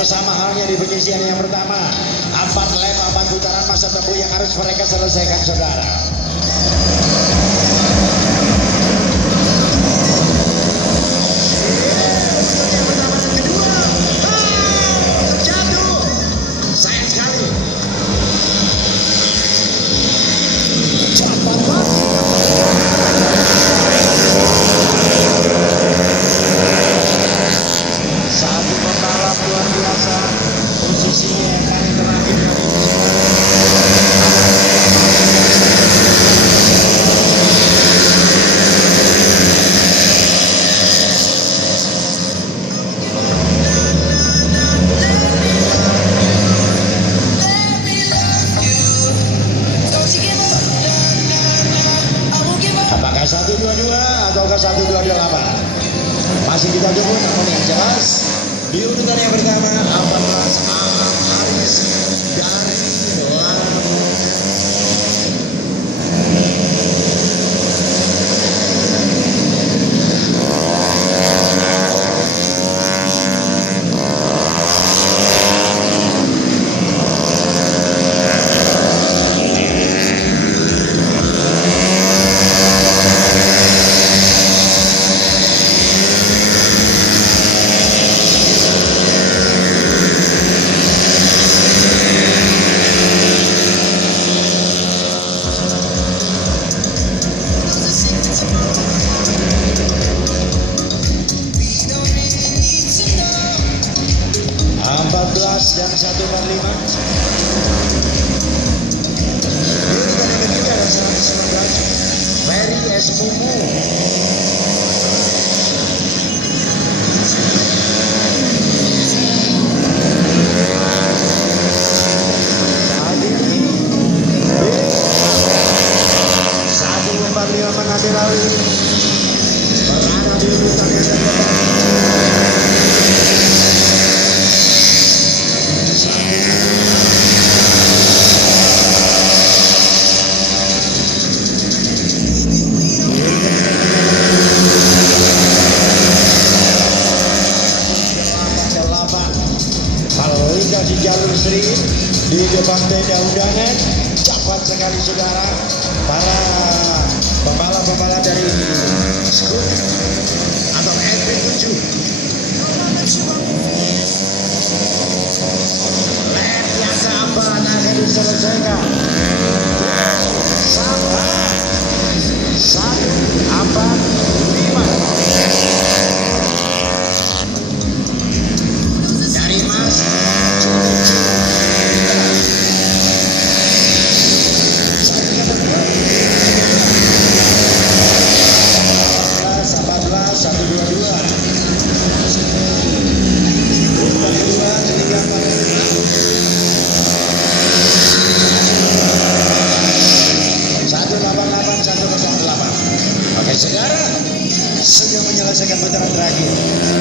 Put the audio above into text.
Sama halnya di penyisian yang pertama, 4 lap 4 putaran masa tempuh yang harus mereka selesaikan, saudara. Apakah 122 ataukah 128? Masih kita tunggu, namun yang jelas di urutan yang pertama 14 Ahmad Haris dari Lampung. Dan 145. Urutan yang ketiga adalah 119 Ferry S. Mumu. Saat ini 145 mengambil alih berada di urutan yang keempat. Di jalur Sri di depan tenda undangan, cepat sekali saudara para pembalap-pembalap dari Scoot atau MP7. Lap yang keempat akan diselesaikan. Sampai 145 dari Mas Oke saudara, sudah menyelesaikan putaran terakhir.